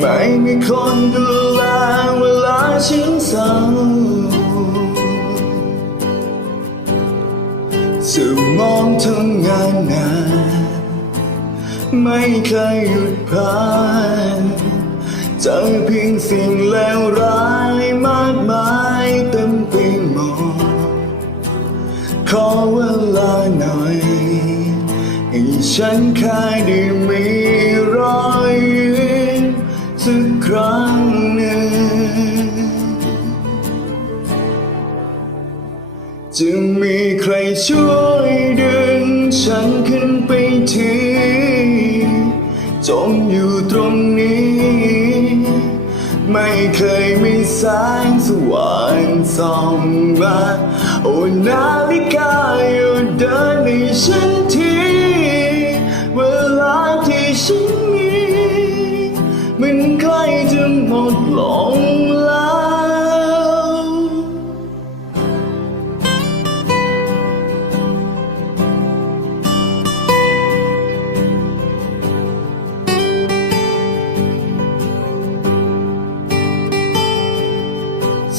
ไม่มีคนดูแลเวลาฉันเศร้าจะมองทำงานหนักไม่เคยหยุดพักเจอเพียงสิ่งเลวร้ายมากมายเต็มไปหมดขอเวลาหน่อยให้ฉันแค่ได้มี ครั้งหนึ่ง จะมีใครช่วยดึงฉันขึ้นไปทีจมอยู่ตรงนี้ ไม่เคยมีแสงสว่างส่องมาโอ้นาฬิกาอยู่เดินในฉันที เวลาที่ฉัน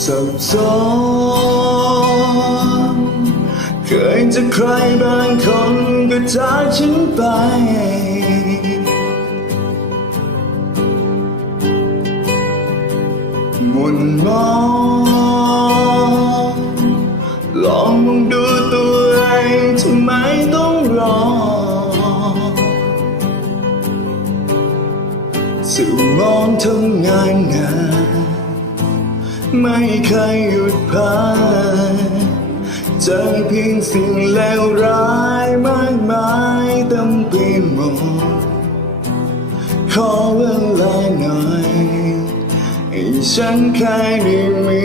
สับสนเคยจะใครบางคนก็จากฉันไปหมุนมองลองมองดูตัวเองทำไมต้องรอสู่มองทำงานหนัก ไม่เคยหยุดพักเจอเพียงสิ่งเลวร้ายมากมายเต็มไปหมดขอเวลาหน่อยให้ฉันแค่ได้มี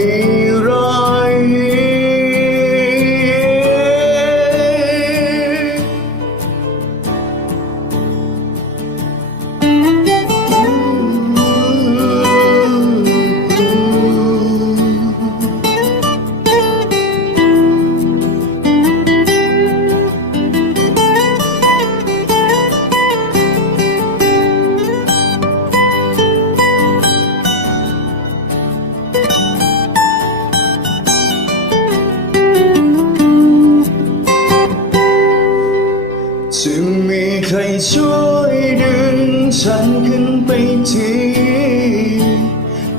ช่วยดึงฉันขึ้นไปที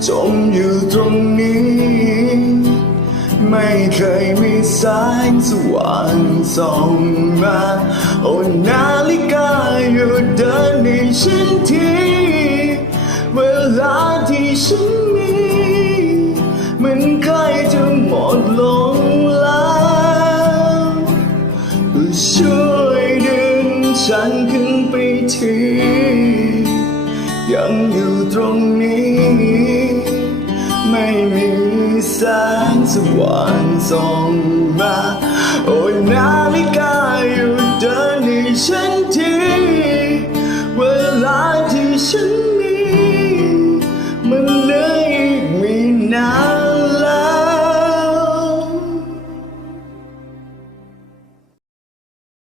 จมอยู่ตรงนี้ ไม่เคยมีแสงสว่างส่องมาโอ้นาฬิกาหยุดเดินในฉันทีเวลาที่ฉันมี มันใกล้จะหมดลงแล้วช่วย ฉันขึ้นไปทียังอยู่ตรงนี้ ไม่มีแสงสว่างส่องมา